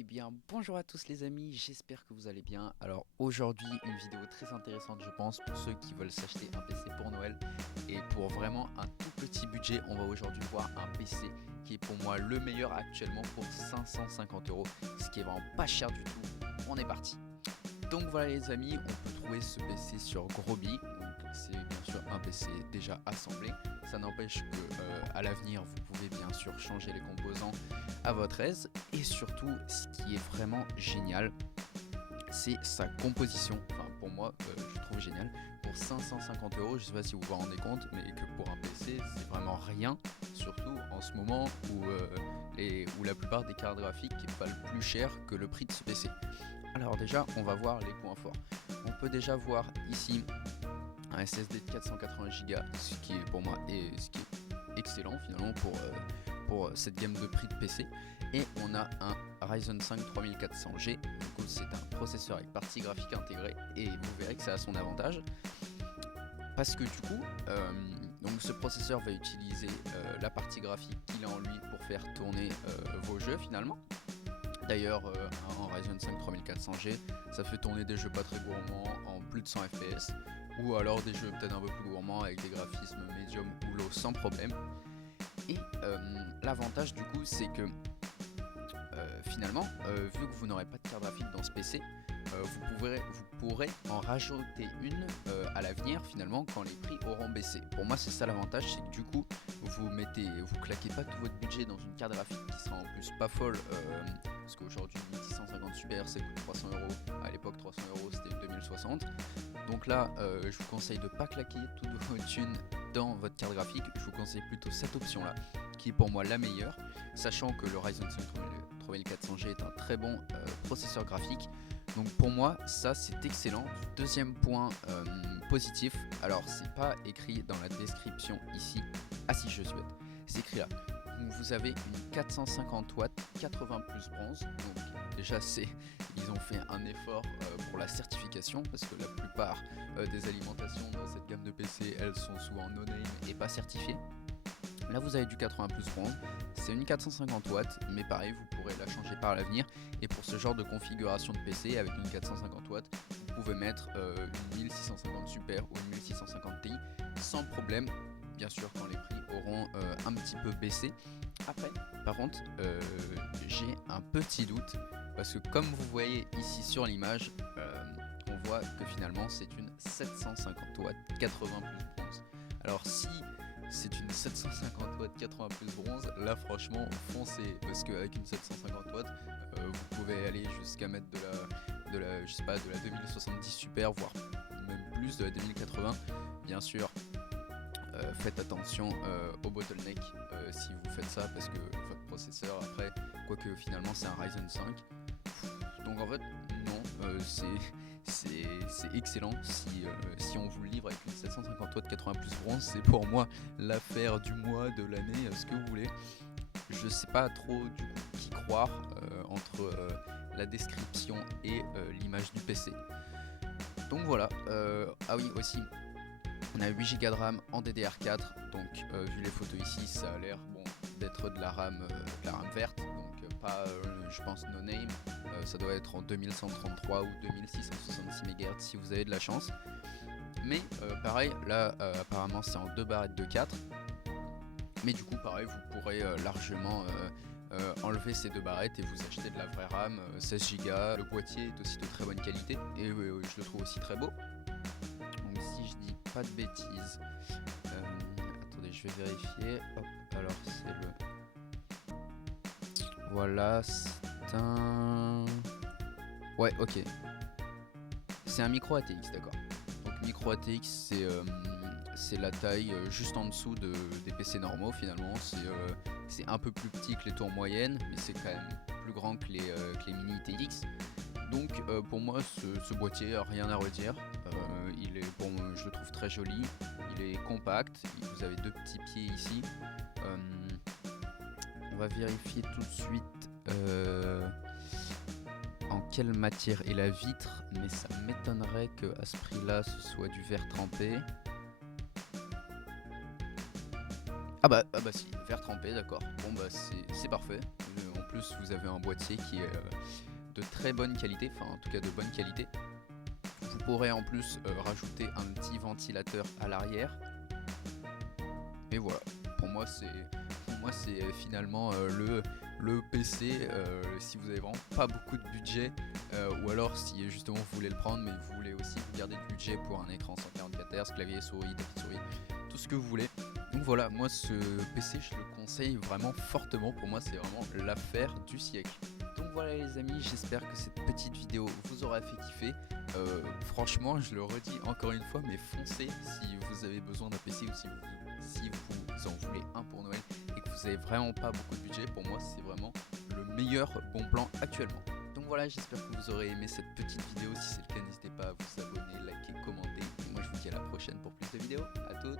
Eh bien, bonjour à tous les amis, j'espère que vous allez bien. Alors aujourd'hui, une vidéo très intéressante je pense pour ceux qui veulent s'acheter un PC pour Noël. Et pour vraiment un tout petit budget, on va aujourd'hui voir un PC qui est pour moi le meilleur actuellement pour 550 euros, ce qui est vraiment pas cher du tout. On est parti. Donc voilà les amis, on peut trouver ce PC sur Groby. Donc c'est bien sûr un PC déjà assemblé. Ça n'empêche que à l'avenir vous pouvez bien sûr changer les composants à votre aise. Et surtout ce qui est vraiment génial, c'est sa composition. Enfin pour moi je trouve génial. Pour 550 euros, je sais pas si vous vous rendez compte, mais que pour un PC c'est vraiment rien. Surtout en ce moment où la plupart des cartes graphiques valent plus cher que le prix de ce PC. Alors déjà, on va voir les points forts. On peut déjà voir ici un SSD de 480 Go, ce qui est pour moi ce qui est excellent finalement pour cette gamme de prix de PC. Et on a un Ryzen 5 3400G, du coup c'est un processeur avec partie graphique intégrée et vous verrez que ça a son avantage. Parce que du coup, donc ce processeur va utiliser la partie graphique qu'il a en lui pour faire tourner vos jeux finalement. D'ailleurs, en Ryzen 5 3400G, ça fait tourner des jeux pas très gourmands en plus de 100 fps, ou alors des jeux peut-être un peu plus gourmands avec des graphismes médium ou low sans problème. Et l'avantage du coup, c'est que finalement, vu que vous n'aurez pas de carte graphique dans ce PC, vous pourrez en rajouter une à l'avenir finalement quand les prix auront baissé. Pour moi c'est ça l'avantage, c'est que du coup vous claquez pas tout votre budget dans une carte graphique qui sera en plus pas folle, parce qu'aujourd'hui 1650 Super ça coûte 300 euros, à l'époque 300 euros c'était une 2060. Donc là je vous conseille de pas claquer toutes vos thunes dans votre carte graphique, je vous conseille plutôt cette option là qui est pour moi la meilleure, sachant que le Ryzen 5 3400G est un très bon processeur graphique. Donc pour moi ça c'est excellent. Deuxième point positif, alors c'est pas écrit dans la description ici, ah si je suis bête, c'est écrit là. Donc vous avez une 450 watts 80 plus bronze, donc déjà ils ont fait un effort pour la certification parce que la plupart des alimentations dans cette gamme de PC elles sont souvent no name et pas certifiées. Là vous avez du 80 plus bronze, c'est une 450 watts, mais pareil vous pourrez la changer par l'avenir. Et pour ce genre de configuration de PC avec une 450 watts, vous pouvez mettre une 1650 Super ou une 1650 Ti sans problème, bien sûr quand les prix auront un petit peu baissé. Après, par contre, j'ai un petit doute, parce que comme vous voyez ici sur l'image, on voit que finalement c'est une 750 watts 80 plus bronze. Alors si c'est une 750 watts 80 plus bronze, là franchement foncez, parce qu'avec une 750 watts vous pouvez aller jusqu'à mettre je sais pas, de la 2070 Super, voire même plus, de la 2080. Bien sûr faites attention au bottleneck si vous faites ça, parce que votre processeur après, quoique finalement c'est un Ryzen 5, donc en fait non, c'est excellent. Si on vous le livre avec une 750 watts 80 plus bronze, c'est pour moi l'affaire du mois, de l'année, ce que vous voulez. Je sais pas trop du coup qui croire entre la description et l'image du PC. Donc voilà, ah oui aussi, on a 8 Go de RAM en DDR4, donc vu les photos ici, ça a l'air bon d'être de la RAM verte, donc pas je pense no name, ça doit être en 2133 ou 2666 MHz si vous avez de la chance. Mais pareil, là apparemment c'est en 2 barrettes de 4, mais du coup pareil vous pourrez largement enlever ces 2 barrettes et vous acheter de la vraie RAM 16 Go. Le boîtier est aussi de très bonne qualité et je le trouve aussi très beau. Donc si je dis pas de bêtises, attendez je vais vérifier, hop, alors c'est le, voilà, c'est un, ouais ok, c'est un micro ATX, d'accord. Donc micro ATX c'est la taille juste en dessous des PC normaux finalement, c'est un peu plus petit que les tours moyennes, mais c'est quand même plus grand que les mini TX. Donc pour moi ce boîtier, rien à redire, il est bon, je le trouve très joli, il est compact, vous avez 2 petits pieds ici. On va vérifier tout de suite en quelle matière est la vitre, mais ça m'étonnerait qu'à ce prix là ce soit du verre trempé. Ah bah si, verre trempé, d'accord. Bon bah c'est parfait. On plus vous avez un boîtier qui est de très bonne qualité, enfin en tout cas de bonne qualité. Vous pourrez en plus rajouter un petit ventilateur à l'arrière. Et voilà, pour moi c'est finalement le PC si vous avez vraiment pas beaucoup de budget, ou alors si justement vous voulez le prendre mais vous voulez aussi garder du budget pour un écran 144 Hz, clavier, souris, tapis souris, tout ce que vous voulez. Donc voilà, moi ce PC je le conseille vraiment fortement, pour moi c'est vraiment l'affaire du siècle. Donc voilà les amis, j'espère que cette petite vidéo vous aura fait kiffer. Franchement je le redis encore une fois, mais foncez si vous avez besoin d'un PC ou si vous en voulez un pour Noël et que vous avez vraiment pas beaucoup de budget. Pour moi c'est vraiment le meilleur bon plan actuellement. Donc voilà, j'espère que vous aurez aimé cette petite vidéo. Si c'est le cas, n'hésitez pas à vous abonner, liker, commenter. Et moi je vous dis à la prochaine pour plus de vidéos. À toutes.